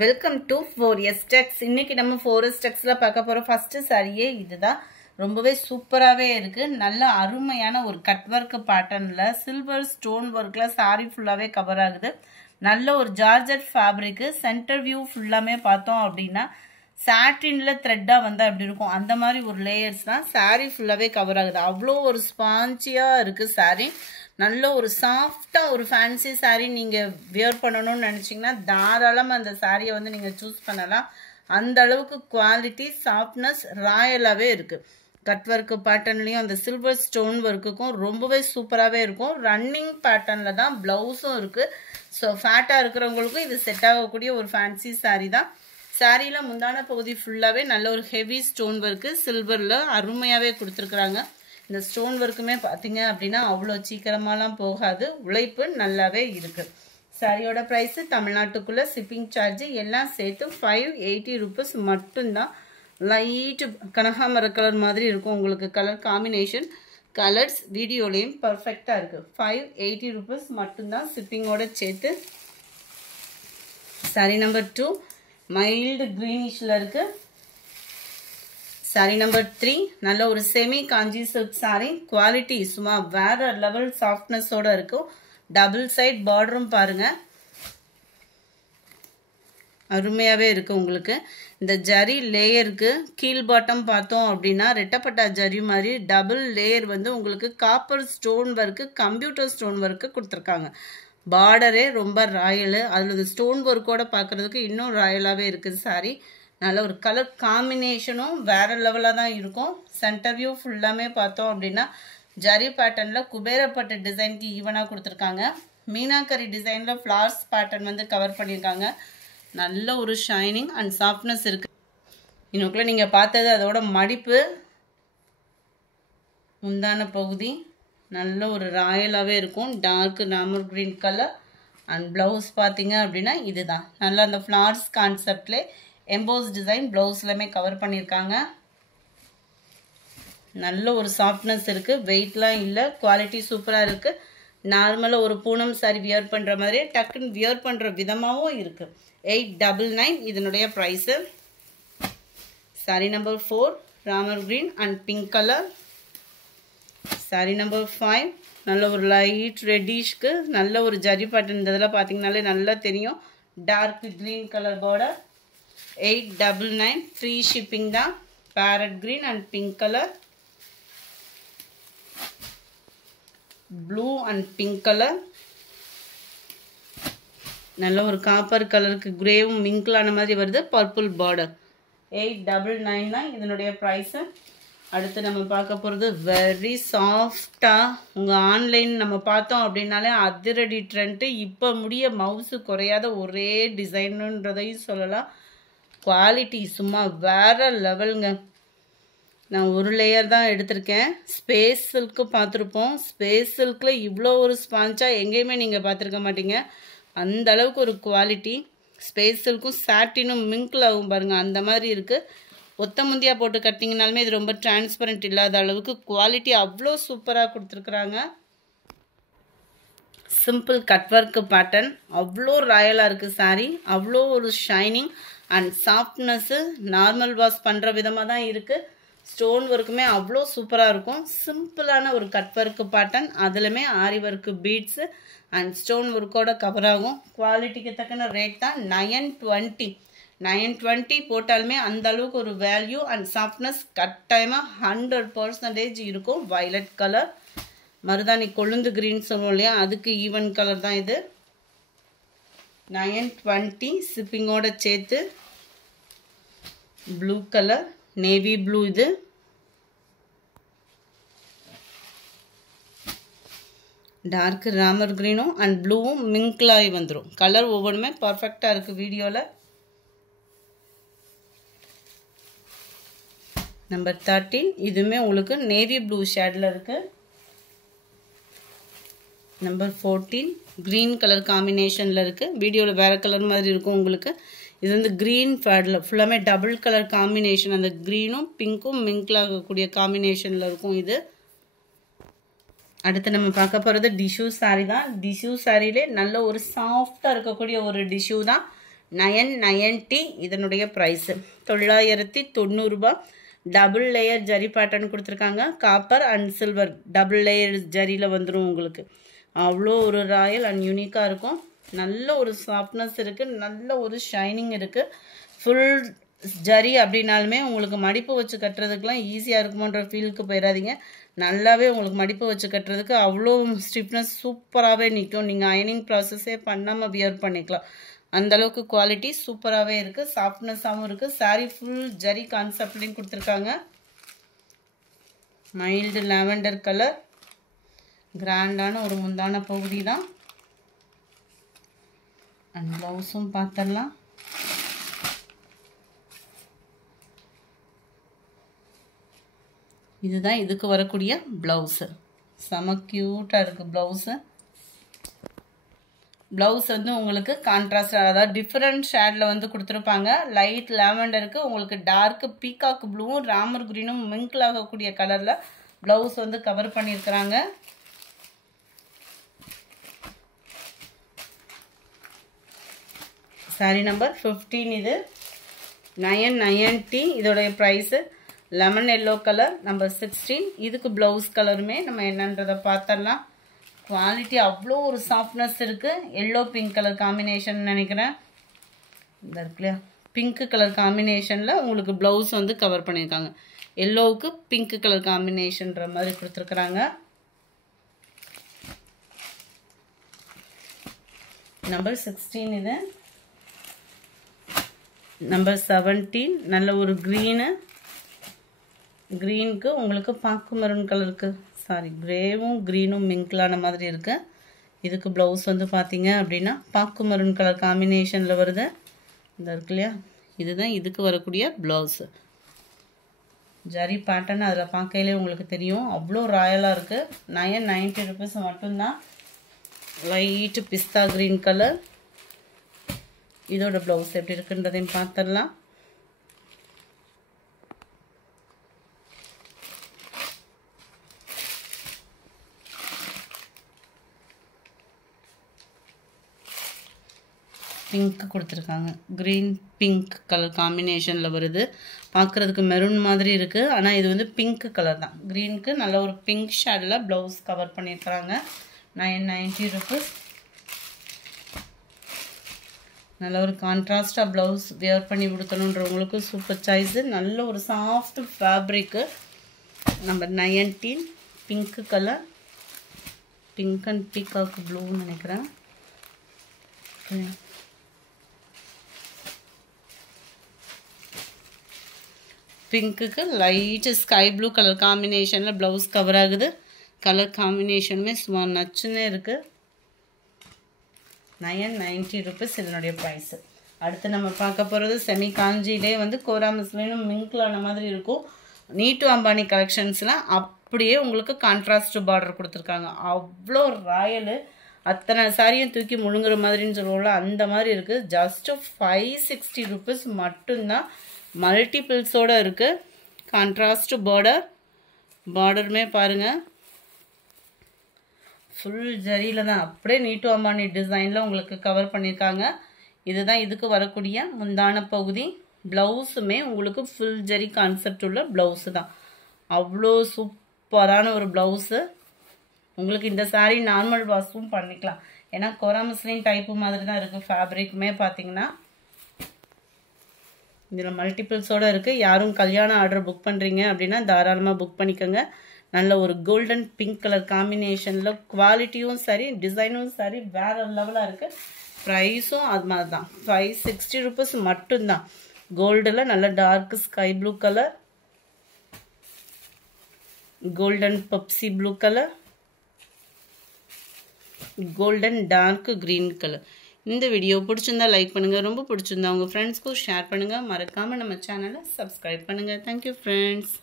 Welcome to 4S Tex. இன்னைக்கு நம்ம 4S Texல பார்க்க போற ஃபர்ஸ்ட் சாரியே இதுதான். ரொம்பவே சூப்பராவே இருக்கு. நல்ல அருமையான ஒரு கட் வர்க் பேட்டர்ன்ல சில்வர் ஸ்டோன் வர்க்ல சாரி ஃபுல்லாவே கவர் ஆகுது. நல்ல ஒரு ஜார்ஜெட் ஃபேப்ரிக். சென்டர் வியூ ஃபுல்லாமே பார்த்தோம் அப்படின்னா சாட்டின்ல த்ரெட்டா வந்தா எப்படி இருக்கும் அந்த மாதிரி ஒரு லேயர்ஸ் தான் சாரி ஃபுல்லாவே கவர் ஆகுது. அவ்வளோ ஒரு ஸ்பாஞ்சியா இருக்கு சாரி. நல்ல ஒரு சாஃப்டா ஒரு ஃபேன்சி சாரி நீங்க வியர் பண்ணணும்னு நினைச்சீங்கன்னா தாராளமா அந்த சாரியை வந்து நீங்க சூஸ் பண்ணலாம். அந்த அளவுக்கு குவாலிட்டி சாஃப்ட்னஸ் ராயலாவே இருக்கு. கட் ஒர்க் பேட்டர்ன்லயும் அந்த சில்வர் ஸ்டோன் ஒர்க்குக்கும் ரொம்பவே சூப்பராகவே இருக்கும். ரன்னிங் பேட்டர்ன்ல தான் பிளவுஸும் இருக்கு. ஸோ ஃபேட்டா இருக்கிறவங்களுக்கும் இது செட் ஆகக்கூடிய ஒரு ஃபேன்சி சாரி தான். சாரியில முந்தான பகுதி ஃபுல்லாவே நல்ல ஒரு ஹெவி ஸ்டோன் ஒர்க்கு சில்வர்ல அருமையாவே கொடுத்துருக்குறாங்க. இந்த ஸ்டோன் ஒர்க்குமே பார்த்தீங்க அப்படின்னா அவ்வளோ சீக்கிரமாலாம் போகாது. உழைப்பு நல்லாவே இருக்கு. சாரியோட ப்ரைஸ் தமிழ்நாட்டுக்குள்ள ஷிப்பிங் சார்ஜ் எல்லாம் சேர்த்து 580 rupees மட்டும்தான். லைட் கனகாமர கலர் மாதிரி இருக்கும் உங்களுக்கு கலர் காம்பினேஷன். கலர்ஸ் வீடியோலையும் பர்ஃபெக்டாக இருக்கு. 580 rupees மட்டும்தான் ஷிப்பிங்கோட சேர்த்து. சாரி நம்பர் 2 மைல்டு கிரீனிஷ்ல இருக்கு. சாரி நம்பர் 3 நல்ல ஒரு செமி காஞ்சி சில்க் சாரி. குவாலிட்டி சும்மா வேற லெவல் சாஃப்ட்னஸோட இருக்கும். டபுள் சைட் பார்டரும் பாருங்க அருமையாவே இருக்கு. உங்களுக்கு இந்த ஜரி லேயருக்கு கீழ் பாட்டம் பார்த்தோம் அப்படின்னா ரெட்டப்பட்டா ஜரி மாதிரி டபுள் லேயர் வந்து உங்களுக்கு copper stone work computer stone work கொடுத்துருக்காங்க. பார்டரே ரொம்ப ராயலு. அதில் ஸ்டோன் ஒர்க்கோட பார்க்கறதுக்கு இன்னும் ராயலாகவே இருக்குது சாரி. நல்ல ஒரு கலர் காம்பினேஷனும் வேற லெவலாக தான் இருக்கும். சென்டர் வியூ ஃபுல்லாமே பார்த்தோம் அப்படின்னா ஜரி பேட்டர்னில் குபேரப்பட்ட டிசைனுக்கு ஈவனாக கொடுத்துருக்காங்க. மீனாக்கரி டிசைனில் ஃப்ளார்ஸ் பேட்டர்ன் வந்து கவர் பண்ணியிருக்காங்க. நல்ல ஒரு ஷைனிங் அண்ட் சாஃப்ட்னஸ் இருக்குது. இன்னுக்குள்ளே நீங்கள் பார்த்தது அதோட மடிப்பு. முந்தான பகுதி நல்ல ஒரு ராயலாகவே இருக்கும். டார்க் நாமர் கிரீன் கலர் அண்ட் ப்ளவுஸ் பார்த்தீங்க அப்படின்னா இதுதான். நல்லா அந்த ஃப்ளார்ஸ் கான்செப்ட்லே எம்போஸ் டிசைன் ப்ளவுஸ்லையுமே கவர் பண்ணியிருக்காங்க. நல்ல ஒரு சாஃப்ட்னஸ் இருக்குது. வெயிட்லாம் இல்லை. குவாலிட்டி சூப்பராக இருக்குது. நார்மலாக ஒரு பூனம் சாரி வியர் பண்ணுற மாதிரியே டக்குன்னு வியர் பண்ணுற விதமாகவும் இருக்குது. 899 இதனுடைய price. Sari number 4 Ramar green and pink colour. Sari number 5 நல்ல ஒரு லைட் ரெட்டிஷ்க்கு நல்ல ஒரு ஜரி பேட்டர்ன். இந்த இதில் பார்த்தீங்கனாலே நல்லா தெரியும். Dark green colour border. 899 free shipping தான். Parrot green and pink colour. Blue and pink colour. நல்ல ஒரு காப்பர் கலருக்கு கிரேவும் மிங்கிளான மாதிரி வருது. Purple border. 899 தான் இதனுடைய ப்ரைஸு. அடுத்து நம்ம பார்க்க போகிறது வெரி சாஃப்டாக உங்கள் ஆன்லைன் நம்ம பார்த்தோம் அப்படின்னாலே அதிரடி ட்ரெண்ட்டு. இப்போ முடிய மவுஸு குறையாத ஒரே டிசைனுன்றதையும் சொல்லலாம். குவாலிட்டி சும்மா வேற லெவலுங்க. நான் ஒரு லேயர் தான் எடுத்திருக்கேன். ஸ்பேஸ் சில்க்கு பார்த்துருப்போம். ஸ்பேஸ் சில்கில் இவ்வளோ ஒரு ஸ்பாஞ்சாக எங்கேயுமே நீங்கள் பார்த்துருக்க மாட்டீங்க. அந்த அளவுக்கு ஒரு குவாலிட்டி. ஸ்பேஸ் சில்க்கும் சாட்டினும் மிங்கில் ஆகும் பாருங்கள் அந்த மாதிரி இருக்குது. ஒத்த முந்தியாக போட்டு கட்டிங்கனாலுமே இது ரொம்ப டிரான்ஸ்பரண்ட் இல்லாத அளவுக்கு குவாலிட்டி அவ்வளோ சூப்பராக கொடுத்துருக்குறாங்க. சிம்பிள் கட் ஒர்க்கு பேட்டர்ன் அவ்வளோ ராயலாக இருக்குது சாரி. அவ்வளோ ஒரு shining and softness normal wash பண்ணுற விதமாக தான் இருக்குது. ஸ்டோன் ஒர்க்குமே அவ்வளோ சூப்பராக இருக்கும். சிம்பிளான ஒரு கட் ஒர்க்கு பேட்டர்ன். அதுலேயுமே aari work beads and stone ஒர்க்கோட கவர் ஆகும். குவாலிட்டிக்கு தக்கன ரேட் தான் 920. 920 போட்டாலுமே அந்த அளவுக்கு ஒரு வேல்யூ அண்ட் சாஃப்ட்னஸ் கட்டாயமாக 100% இருக்கும். வயலட் கலர் மருதாணி கொழுந்து கிரீன் சொல்லுவோம் இல்லையா, அதுக்கு ஈவன் கலர் தான் இது. 920 ஷிப்பிங்கோட சேர்த்து. Blue colour navy blue. இது டார்க் ராமர் கிரீனும் அண்ட் ப்ளூவும் மிங்க்லாகி வந்துடும். கலர் ஒவ்வொன்றுமே பர்ஃபெக்டாக இருக்குது வீடியோவில். நம்பர் 13 இதுவுமே உங்களுக்கு நேவி ப்ளூ ஷேடில் இருக்குது. நம்பர் 14 க்ரீன் கலர் காம்பினேஷனில் இருக்குது. வீடியோவில் வேறு கலர் மாதிரி இருக்கும் உங்களுக்கு. இது வந்து க்ரீன் ஃபேடில் ஃபுல்லாமே டபுள் கலர் காம்பினேஷன். அந்த க்ரீனும் பிங்க்கும் மிங்க்லாகக்கூடிய காம்பினேஷனில் இருக்கும் இது. அடுத்து நம்ம பார்க்க போகிறது டிஷ்யூ சாரி தான். டிஷ்யூ சாரியிலே நல்ல ஒரு சாஃப்டாக இருக்கக்கூடிய ஒரு டிஷ்யூ தான். 990 இதனுடைய ப்ரைஸு 990 ரூபாய். டபுள் லேயர் ஜரி பேட்டர்ன் கொடுத்துருக்காங்க. Copper and silver double layer ஜரியில் வந்துடும் உங்களுக்கு. அவ்வளோ ஒரு ராயல் அண்ட் யூனிக்காக இருக்கும். நல்ல ஒரு சாஃப்ட்னஸ் இருக்குது, நல்ல ஒரு ஷைனிங் இருக்குது. ஃபுல் ஜரி அப்படின்னாலுமே உங்களுக்கு மடிப்பு வச்சு கட்டுறதுக்கெலாம் ஈஸியாக இருக்குமோன்ற ஃபீலுக்கு போயிடாதீங்க. நல்லாவே உங்களுக்கு மடிப்பு வச்சு கட்டுறதுக்கு அவ்வளோ ஸ்டிஃப்னஸ் சூப்பராகவே நிற்கும். நீங்கள் அயனிங் ப்ராசஸே பண்ணாமல் வியர் பண்ணிக்கலாம். அந்தளவுக்கு குவாலிட்டி சூப்பராகவே இருக்குது, சாஃப்ட்னஸாகவும் இருக்குது. சாரீ ஃபுல் ஜரி கான்செப்ட்லேயும் கொடுத்துருக்காங்க. மைல்டு லாவெண்டர் கலர், கிராண்டான ஒரு முந்தான பகுதி தான். அண்ட் ப்ளவுஸும் பார்த்துடலாம். இதுதான் இதுக்கு வரக்கூடிய ப்ளவுஸு. செம க்யூட்டாக இருக்குது ப்ளவுஸு. ப்ளவுஸ் வந்து உங்களுக்கு கான்ட்ராஸ்ட், அதாவது டிஃப்ரெண்ட் ஷேடில் வந்து கொடுத்துருப்பாங்க. லைட் லாவெண்டருக்கு உங்களுக்கு டார்க் பீகாக் ப்ளூவும் ராமர் க்ரீனும் மிங்கிள் ஆகக்கூடிய கலரில் ப்ளவுஸ் வந்து கவர் பண்ணியிருக்கிறாங்க. சாரி நம்பர் 15. இது 990. இதோடைய price. Lemon yellow colour number 16. இதுக்கு ப்ளவுஸ் கலருமே நம்ம என்னன்றதை பார்த்துடலாம். குவாலிட்டி அவ்வளோ ஒரு சாஃப்ட்னஸ் இருக்குது. எல்லோ பிங்க் கலர் காம்பினேஷன் நினைக்கிறேன். இந்த இருக்கு இல்லையா, பிங்க் கலர் காம்பினேஷனில் உங்களுக்கு ப்ளவுஸ் வந்து கவர் பண்ணியிருக்காங்க. எல்லோவுக்கு பிங்க் கலர் காம்பினேஷன்ற மாதிரி கொடுத்துருக்குறாங்க. நம்பர் 16. இது நம்பர் 17. நல்ல ஒரு க்ரீனு, க்ரீனுக்கு உங்களுக்கு பாக்கு மெரூன் கலருக்கு, சாரி கிரேவும் க்ரீனும் மிங்கிளான மாதிரி இருக்குது. இதுக்கு ப்ளவுஸ் வந்து பார்த்தீங்க அப்படின்னா பாக்கு மெரூன் கலர் காம்பினேஷனில் வருது. இந்த இருக்கு இல்லையா, இதுதான் இதுக்கு வரக்கூடிய ப்ளவுஸு. ஜரி பேட்டர்ன் அதில் பார்க்கையிலே உங்களுக்கு தெரியும், அவ்வளோ ராயலாக இருக்குது. 990 ருபீஸ் மட்டும்தான். லைட்டு பிஸ்தா க்ரீன் கலர். இதோட ப்ளவுஸ் எப்படி இருக்குன்றதையும் பார்த்துடலாம். பிங்க் கொடுத்துருக்காங்க, க்ரீன் பிங்க் கலர் காம்பினேஷனில் வருது. பார்க்குறதுக்கு மெரூன் மாதிரி இருக்குது, ஆனால் இது வந்து பிங்க் கலர் தான். க்ரீனுக்கு நல்ல ஒரு பிங்க் ஷேடில் ப்ளவுஸ் கவர் பண்ணியிருக்கிறாங்க. 990 ருபீஸ். நல்ல ஒரு கான்ட்ராஸ்டாக ப்ளவுஸ் வியர் பண்ணி கொடுத்தணுன்றவங்களுக்கு சூப்பர் சாய்ஸு. நல்ல ஒரு soft fabric. Number 19. Pink colour, pink and peacock ப்ளூன்னு நினைக்கிறேன். பிங்க்குக்கு லைட்டு ஸ்கை ப்ளூ கலர் காம்பினேஷனில் ப்ளவுஸ் கவர் ஆகுது. கலர் காம்பினேஷனுமே சும்மா நச்சுன்னே இருக்குது. 990 ருபீஸ் இதனுடைய ப்ரைஸு. அடுத்து நம்ம பார்க்க போகிறது செமி காஞ்சிலே வந்து கோரா மஸ்லினும் மிங்கிளான மாதிரி இருக்கும். நீட்டு அம்பானி கலெக்ஷன்ஸில் அப்படியே உங்களுக்கு கான்ட்ராஸ்ட் பார்டர் கொடுத்துருக்காங்க. அவ்வளோ ராயலு. அத்தனை சாரியும் தூக்கி முழுங்குற மாதிரின்னு சொல்லுவோம்ல, அந்த மாதிரி இருக்குது. ஜஸ்ட்டு 560 ருபீஸ் மட்டும்தான். மல்டிபிள்ஸோடு இருக்குது. கான்ட்ராஸ்ட் பார்டருமே பாருங்கள் ஃபுல் ஜரியில் தான் அப்படியே நீட்டு அம்பானி டிசைனில் உங்களுக்கு கவர் பண்ணியிருக்காங்க. இதுதான் இதுக்கு வரக்கூடிய முந்தான பகுதி. ப்ளவுஸுமே உங்களுக்கு ஃபுல் ஜரி கான்செப்ட் உள்ள ப்ளவுஸு தான். அவ்வளோ சூப்பரான ஒரு ப்ளவுஸு. உங்களுக்கு இந்த சாரீ நார்மல் வாஷும் பண்ணிக்கலாம். ஏன்னா கோரா மஸ்லின் டைப்பு மாதிரி தான் இருக்குது. ஃபேப்ரிக்குமே பார்த்தீங்கன்னா இதில் மல்டிபிள்ஸோடு இருக்குது. யாரும் கல்யாண ஆர்டர் புக் பண்ணுறீங்க அப்படின்னா தாராளமாக புக் பண்ணிக்கோங்க. நல்ல ஒரு கோல்டன் பிங்க் கலர் காம்பினேஷனில் குவாலிட்டியும் சரி டிசைனும் சரி வேறு லெவலாக இருக்குது. ப்ரைஸும் அது மாதிரி தான். 560 ருபீஸ் மட்டும்தான். கோல்டில் நல்ல dark sky blue colour, golden Pepsi blue colour, golden dark green colour. இந்த வீடியோ பிடிச்சிருந்தா லைக் பண்ணுங்கள், ரொம்ப பிடிச்சிருந்தா உங்கள் ஃப்ரெண்ட்ஸ்க்கும் ஷேர் பண்ணுங்கள். மறக்காமல் நம்ம சேனலை சப்ஸ்கிரைப் பண்ணுங்கள். Thank you friends.